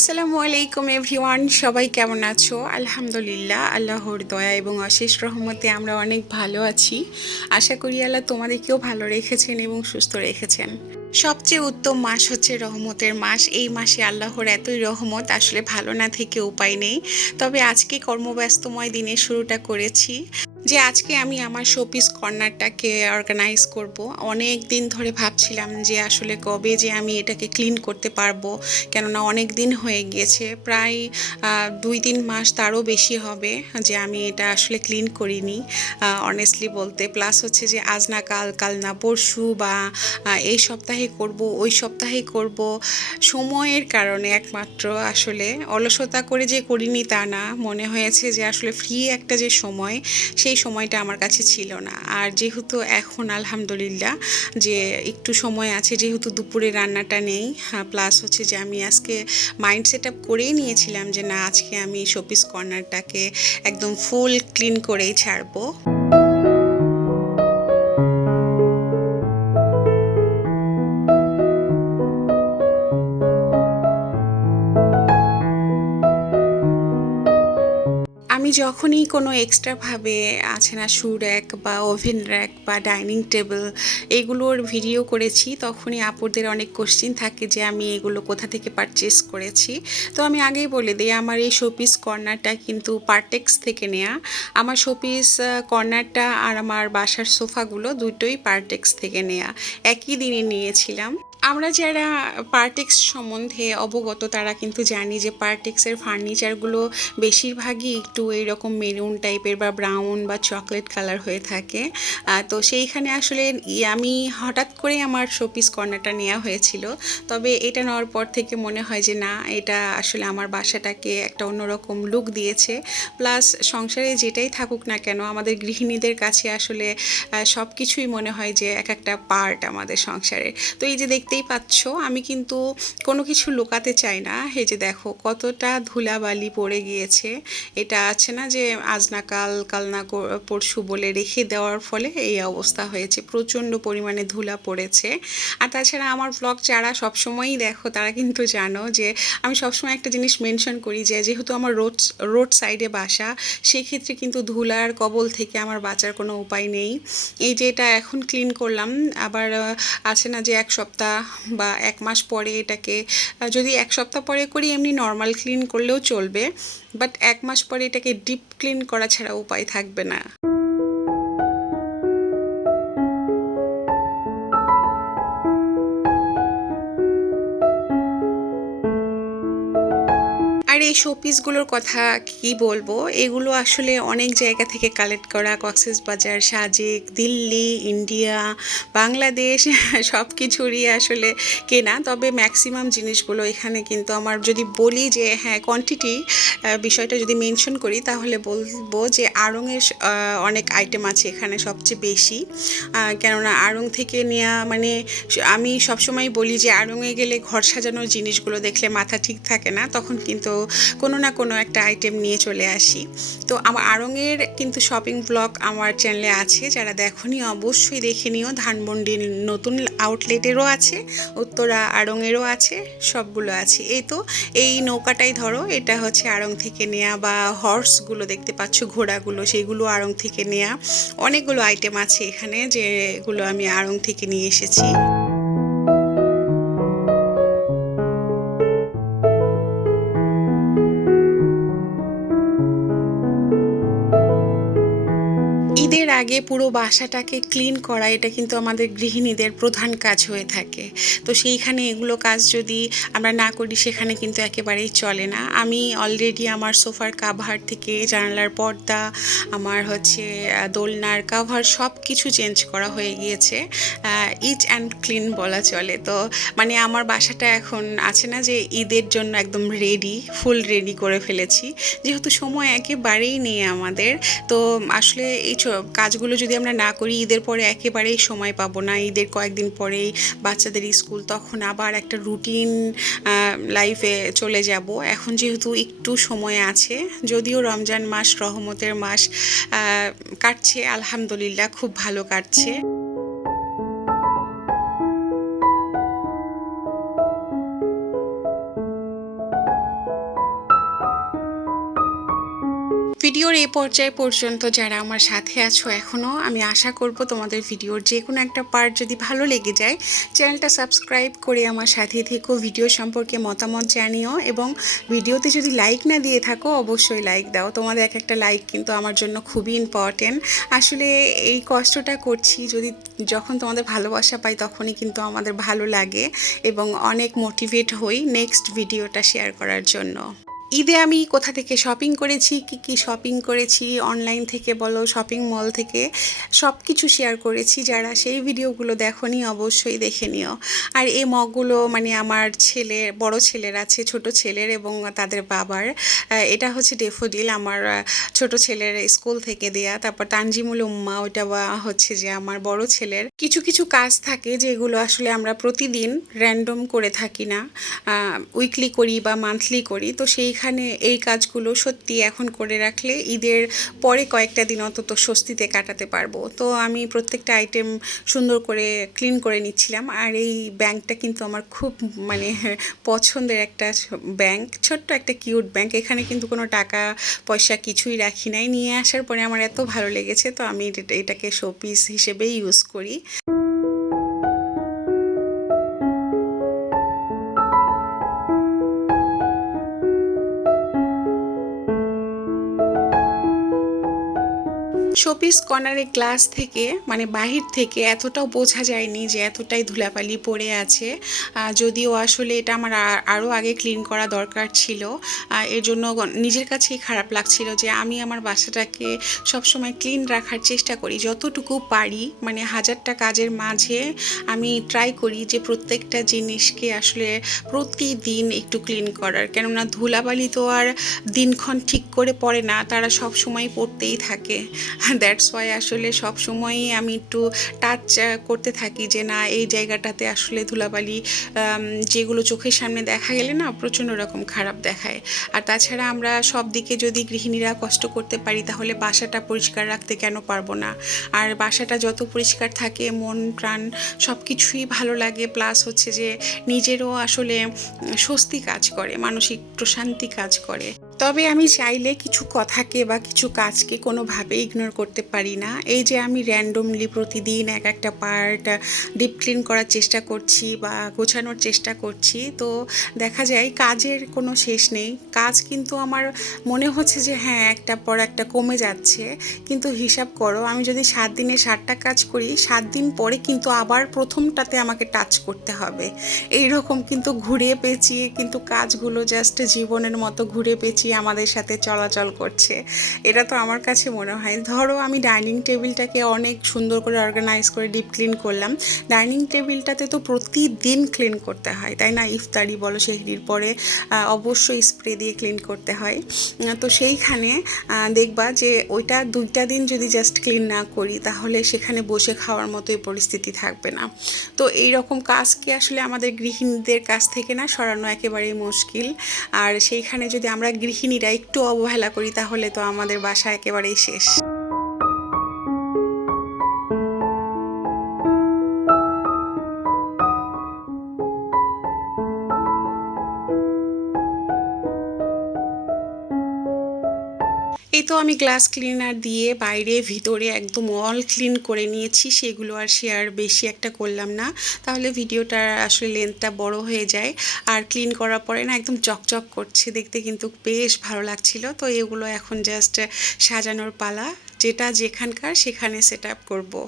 আসসালামু আলাইকুম এভরিওয়ান, সবাই কেমন আছো? আলহামদুলিল্লাহ, আল্লাহর দয়া এবং অশেষ রহমতে আমরা অনেক ভালো আছি। আশা করি আল্লাহ তোমাদেরকেও ভালো রেখেছেন এবং সুস্থ রেখেছেন। সবচেয়ে উত্তম মাস হচ্ছে রহমতের মাস। এই মাসে আল্লাহর এতই রহমত, আসলে ভালো না থেকে উপায় নেই। তবে আজকে কর্মব্যস্তময় দিনের শুরুটা করেছি যে আজকে আমি আমার শোপিস কর্নারটাকে অর্গানাইজ করব। অনেক দিন ধরে ভাবছিলাম যে আসলে কবে যে আমি এটাকে ক্লিন করতে পারবো, কেননা অনেক দিন হয়ে গিয়েছে, প্রায় 2-3 মাস তারও বেশি হবে যে আমি এটা আসলে ক্লিন করিনি অনেস্টলি বলতে। প্লাস হচ্ছে যে আজ না কাল, কাল না পরশু, বা এই সপ্তাহে করব, ওই সপ্তাহে করব, সময়ের কারণে একমাত্র আসলে অলসতা করে যে করিনি তা না, মনে হয়েছে যে আসলে ফ্রি একটা যে সময়, সেই সময়টা আমার কাছে ছিল না। আর যেহেতু এখন আলহামদুলিল্লাহ যে একটু সময় আছে, যেহেতু দুপুরে রান্নাটা নেই, প্লাস হচ্ছে যে আমি আজকে মাইন্ড সেট আপ করেই নিয়েছিলাম যে না, আজকে আমি শোপিস কর্নারটাকে একদম ফুল ক্লিন করেই ছাড়বো। আমি যখনই কোনো এক্সট্রাভাবে আছে না, শু র্যাক বা ওভেন র্যাক বা ডাইনিং টেবিল এগুলোর ভিডিও করেছি, তখনই আপুদের অনেক কোশ্চিন থাকে যে আমি এগুলো কোথা থেকে পারচেস করেছি। তো আমি আগেই বলে দিই, আমার এই শোপিস কর্নারটা কিন্তু পার্টেক্স থেকে নেয়া। আমার শোপিস কর্নারটা আর আমার বাসার সোফাগুলো দুটোই পার্টেক্স থেকে নেয়া, একই দিনে নিয়েছিলাম। আমরা যারা পার্টেক্স সম্বন্ধে অবগত তারা কিন্তু জানি যে পার্টেক্সের ফার্নিচারগুলো বেশিরভাগই একটু এইরকম মেরুন টাইপের বা ব্রাউন বা চকলেট কালার হয়ে থাকে। তো সেইখানে আসলে আমি হঠাৎ করে আমার শোপিস কর্নারটা নেওয়া হয়েছিল। তবে এটা নেওয়ার পর থেকে মনে হয় যে না, এটা আসলে আমার বাসাটাকে একটা অন্যরকম লুক দিয়েছে। প্লাস সংসারে যেটাই থাকুক না কেন, আমাদের গৃহিণীদের কাছে আসলে সব কিছুই মনে হয় যে এক একটা পার্ট আমাদের সংসারে। তো এই যে দেখতেই পাচ্ছ, আমি কিন্তু কোনো কিছু লুকাতে চাই না। এই যে দেখো কতটা ধুলাবালি পড়ে গিয়েছে। এটা আছে না যে আজ না কাল, কাল না পরশু বলে রেখে দেওয়ার ফলে এই অবস্থা হয়েছে, প্রচণ্ড পরিমাণে ধুলা পড়েছে। আর তাছাড়া আমার ব্লগ যারা সবসময়ই দেখো তারা কিন্তু জানো যে আমি সবসময় একটা জিনিস মেনশন করি যে যেহেতু আমার রোড সাইডে বাসা, সেক্ষেত্রে কিন্তু ধুলার কবল থেকে আমার বাঁচার কোনো উপায় নেই। এই যে এটা এখন ক্লিন করলাম, আবার আছে না যে 1 সপ্তাহ বা 1 মাস পরে এটাকে, যদি 1 সপ্তাহ পরে করি এমনি নর্মাল ক্লিন করলেও চলবে, বাট 1 মাস পরে এটাকে ডিপ ক্লিন করা ছাড়া উপায় থাকবে না। আর এই শোপিসগুলোর কথা কি বলবো, এগুলো আসলে অনেক জায়গা থেকে কালেক্ট করা, কক্সবাজার, সাজেক, দিল্লি, ইন্ডিয়া, বাংলাদেশ সব কিছুরই আসলে কেনা। তবে ম্যাক্সিমাম জিনিসগুলো এখানে কিন্তু আমার, যদি বলি যে হ্যাঁ কোয়ান্টিটি বিষয়টা যদি মেনশন করি তাহলে বলবো যে আড়ংয়ের অনেক আইটেম আছে এখানে সবচেয়ে বেশি। কেননা আড়ং থেকে নেওয়া মানে, আমি সবসময় বলি যে আড়ংয়ে গেলে ঘর সাজানোর জিনিসগুলো দেখলে মাথা ঠিক থাকে না, তখন কিন্তু কোনো না কোনো একটা আইটেম নিয়ে চলে আসি। তো আমার আড়ংয়ের কিন্তু শপিং ব্লগ আমার চ্যানেলে আছে, যারা দেখোনি অবশ্যই দেখে নিও। ধানমন্ডির নতুন আউটলেটেরও আছে, উত্তরা আড়ংয়েরও আছে, সবগুলো আছে। এই তো এই নৌকাটাই ধরো, এটা হচ্ছে আড়ং থেকে নেয়া, বা হর্সগুলো দেখতে পাচ্ছ, ঘোড়াগুলো, সেগুলো আড়ং থেকে নেয়া। অনেকগুলো আইটেম আছে এখানে যেগুলো আমি আড়ং থেকে নিয়ে এসেছি। ঈদের আগে পুরো বাসাটাকে ক্লিন করা, এটা কিন্তু আমাদের গৃহিণীদের প্রধান কাজ হয়ে থাকে। তো সেইখানে এগুলো কাজ যদি আমরা না করি, সেখানে কিন্তু একেবারেই চলে না। আমি অলরেডি আমার সোফার কাভার থেকে জানালার পর্দা, আমার হচ্ছে দোলনার কাভার, সব কিছু চেঞ্জ করা হয়ে গিয়েছে। ইচ অ্যান্ড ক্লিন বলা চলে। তো মানে আমার বাসাটা এখন আছে না যে ঈদের জন্য একদম রেডি, ফুল রেডি করে ফেলেছি, যেহেতু সময় একেবারেই নেই আমাদের। তো আসলে এই কাজগুলো যদি আমরা না করি, ঈদের পরে একেবারেই সময় পাবো না। ঈদের কয়েকদিন পরেই বাচ্চাদের স্কুল, তখন আবার একটা রুটিন লাইফে চলে যাব। এখন যেহেতু একটু সময় আছে, যদিও রমজান মাস রহমতের মাস, কাটছে আলহামদুলিল্লাহ, খুব ভালো কাটছে। ভিডিওর এই পর্যায় পর্যন্ত যারা আমার সাথে আছো এখনও, আমি আশা করব তোমাদের ভিডিওর যে কোনো একটা পার্ট যদি ভালো লেগে যায়, চ্যানেলটা সাবস্ক্রাইব করে আমার সাথে থেকো, ভিডিও সম্পর্কে মতামত জানিও, এবং ভিডিওতে যদি লাইক না দিয়ে থাকো অবশ্যই লাইক দাও। তোমাদের এক একটা লাইক কিন্তু আমার জন্য খুবই ইম্পর্টেন্ট। আসলে এই কষ্টটা করছি, যখন তোমাদের ভালোবাসা পাই তখনই কিন্তু আমাদের ভালো লাগে এবং অনেক মোটিভেট হই নেক্সট ভিডিওটা শেয়ার করার জন্য। ঈদে আমি কোথা থেকে শপিং করেছি, কি শপিং করেছি, অনলাইন থেকে বলো, শপিং মল থেকে, সব কিছু শেয়ার করেছি। যারা সেই ভিডিওগুলো দেখোনি অবশ্যই দেখে নিও। আর এই মগগুলো মানে আমার বড় ছেলের আছে, ছোট ছেলের এবং তাদের বাবার। এটা হচ্ছে ডেফোডিল, আমার ছোট ছেলের স্কুল থেকে দেয়া। তারপর তানজিমুল উম্মা, ওটা হচ্ছে যে আমার বড় ছেলের। কিছু কিছু কাজ থাকে যেগুলো আসলে আমরা প্রতিদিন র্যান্ডম করে থাকি না, উইকলি করি বা মান্থলি করি। তো সেইখানে এই কাজগুলো সত্যি এখন করে রাখলে ঈদের পরে কয়েকটা দিন অন্তত স্বস্তিতে কাটাতে পারবো। তো আমি প্রত্যেকটা আইটেম সুন্দর করে ক্লিন করে নিচ্ছিলাম। আর এই ব্যাংকটা কিন্তু আমার খুব মানে পছন্দের একটা ব্যাংক, ছোট্ট একটা কিউট ব্যাংক। এখানে কিন্তু কোনো টাকা পয়সা কিছুই রাখি নাই। নিয়ে আসার পরে আমার এত ভালো লেগেছে, তো আমি এটাকে শোপিস হিসেবেই ইউজ করি। শোপিস কর্নারের গ্লাস থেকে মানে বাহির থেকে এতটাও বোঝা যায়নি যে এতটাই ধুলাবালি পড়ে আছে। যদিও আসলে এটা আমার আরও আগে ক্লিন করা দরকার ছিল। এর জন্য নিজের কাছেই খারাপ লাগছিল যে আমি আমার বাসাটাকে সবসময় ক্লিন রাখার চেষ্টা করি যতটুকু পারি, মানে হাজারটা কাজের মাঝে আমি ট্রাই করি যে প্রত্যেকটা জিনিসকে আসলে প্রতিদিন একটু ক্লিন করার। কেননা ধুলাবালি তো আর দিনক্ষণ ঠিক করে পড়ে না, তারা সব সময় পড়তেই থাকে। দ্যাটস ওয়াই আসলে সব সময়ই আমি একটু টাচ করতে থাকি যে না, এই জায়গাটাতে আসলে ধুলাবালি যেগুলো চোখের সামনে দেখা গেলে না প্রচণ্ড রকম খারাপ দেখায়। আর তাছাড়া আমরা সব দিকে যদি গৃহিণীরা কষ্ট করতে পারি তাহলে বাসাটা পরিষ্কার রাখতে কেন পারবো না? আর বাসাটা যত পরিষ্কার থাকে মন প্রাণ সব কিছুই ভালো লাগে, প্লাস হচ্ছে যে নিজেরও আসলে স্বস্তি কাজ করে, মানসিক প্রশান্তি কাজ করে। তবে আমি চাইলে কিছু কথাকে বা কিছু কাজকে কোনোভাবে ইগনোর করতে পারি না। এই যে আমি র্যান্ডমলি প্রতিদিন এক একটা পার্ট ডিপ ক্লিন করার চেষ্টা করছি বা গোছানোর চেষ্টা করছি, তো দেখা যায় কাজের কোনো শেষ নেই। কাজ কিন্তু আমার মনে হচ্ছে যে হ্যাঁ একটা পর একটা কমে যাচ্ছে, কিন্তু হিসাব করো আমি যদি 7 দিনে 7টা কাজ করি, 7 দিন পরে কিন্তু আবার প্রথমটাতে আমাকে টাচ করতে হবে। এই রকম কিন্তু ঘুরে পেঁচিয়ে কিন্তু কাজগুলো জাস্ট জীবনের মতো ঘুরে পেঁচিয়ে আমাদের সাথে চলাচল করছে। এটা তো আমার কাছে মনে হয়। ধরো আমি ডাইনিং টেবিলটাকে অনেক সুন্দর করে অর্গানাইজ করে ডিপ ক্লিন করলাম, ডাইনিং টেবিলটাতে তো প্রতিদিন ক্লিন করতে হয়, তাই না? ইফতারি বলো, সেহরির পরে অবশ্যই স্প্রে দিয়ে ক্লিন করতে হয়। তো সেইখানে দেখবা যে ওইটা 2টা দিন যদি জাস্ট ক্লিন না করি তাহলে সেখানে বসে খাওয়ার মতোই পরিস্থিতি থাকবে না। তো এই রকম কাজকে আসলে আমাদের গৃহিণীদের কাছ থেকে না সরানো একেবারেই মুশকিল। আর সেইখানে যদি আমরা গৃহিণীরা একটু অবহেলা করি তাহলে তো আমাদের বাসা একেবারেই শেষ। এই তো আমি গ্লাস ক্লিনার দিয়ে বাইরে ভিতরে একদম অল ক্লিন করে নিয়েছি। সেগুলো আর শেয়ার বেশি একটা করলাম না, তাহলে ভিডিওটার আসলে লেন্থটা বড় হয়ে যায়। আর ক্লিন করার পরে না একদম চকচক করছে, দেখতে কিন্তু বেশ ভালো লাগছিল। তো এগুলো এখন জাস্ট সাজানোর পালা, যেটা যেখানকার সেখানে সেট আপ করবো।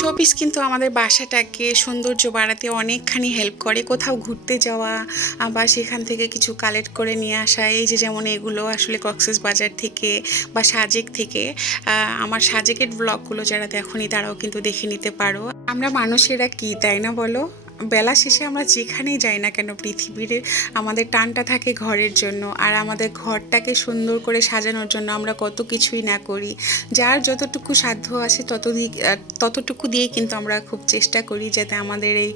শোপিস কিন্তু আমাদের বাসাটাকে সৌন্দর্য বাড়াতে অনেকখানি হেল্প করে। কোথাও ঘুরতে যাওয়া বা সেখান থেকে কিছু কালেক্ট করে নিয়ে আসা, এই যে যেমন এগুলো আসলে কক্সেস বাজার থেকে বা সাজেক থেকে। আমার সাজেকের ব্লগগুলো যারা দেখোনি তারাও কিন্তু দেখে নিতে পারো। আমরা মানুষেরা কি, তাই না বলো? বেলা শেষে আমরা যেখানেই যাই না কেন পৃথিবীর, আমাদের টানটা থাকে ঘরের জন্য। আর আমাদের ঘরটাকে সুন্দর করে সাজানোর জন্য আমরা কত কিছুই না করি। যার যতটুকু সাধ্য আছে ততটুকু দিয়েই কিন্তু আমরা খুব চেষ্টা করি যাতে আমাদের এই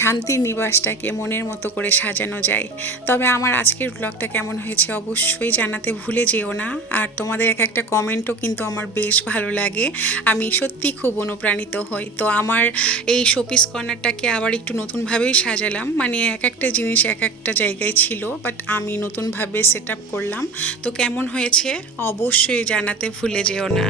শান্তির নিবাসটাকে মনের মতো করে সাজানো যায়। তবে আমার আজকের ব্লগটা কেমন হয়েছে অবশ্যই জানাতে ভুলে যেও না। আর তোমাদের এক একটা কমেন্টও কিন্তু আমার বেশ ভালো লাগে, আমি সত্যি খুব অনুপ্রাণিত হই। তো আমার এই শোপিস কর্নারটাকে আবার একটু নতুনভাবেই সাজালাম, মানে এক একটা জিনিস এক একটা জায়গায় ছিল, বাট আমি নতুনভাবে সেট আপ করলাম। তো কেমন হয়েছে অবশ্যই জানাতে ভুলে যেও না।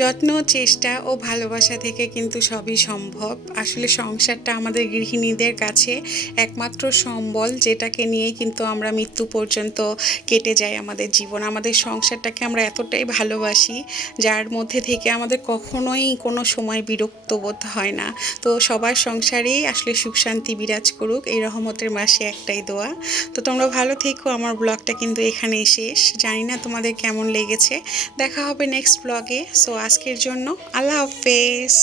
যত্ন, চেষ্টা ও ভালোবাসা থেকে কিন্তু সবই সম্ভব। আসলে সংসারটা আমাদের গৃহিণীদের কাছে একমাত্র সম্বল, যেটাকে নিয়েই কিন্তু আমরা মৃত্যু পর্যন্ত কেটে যায় আমাদের জীবন। আমাদের সংসারটাকে আমরা এতটাই ভালোবাসি, যার মধ্যে থেকে আমাদের কখনোই কোনো সময় বিরক্ত বোধ হয় না। তো সবার সংসারেই আসলে সুখ শান্তি বিরাজ করুক, এই রহমতের মাসে একটাই দোয়া। তো তোমরা ভালো থেকো। আমার ব্লগটা কিন্তু এখানেই শেষ। জানি না তোমাদের কেমন লেগেছে। দেখা হবে নেক্সট ব্লগে। সো আজকের জন্য আল্লাহ হাফেজ।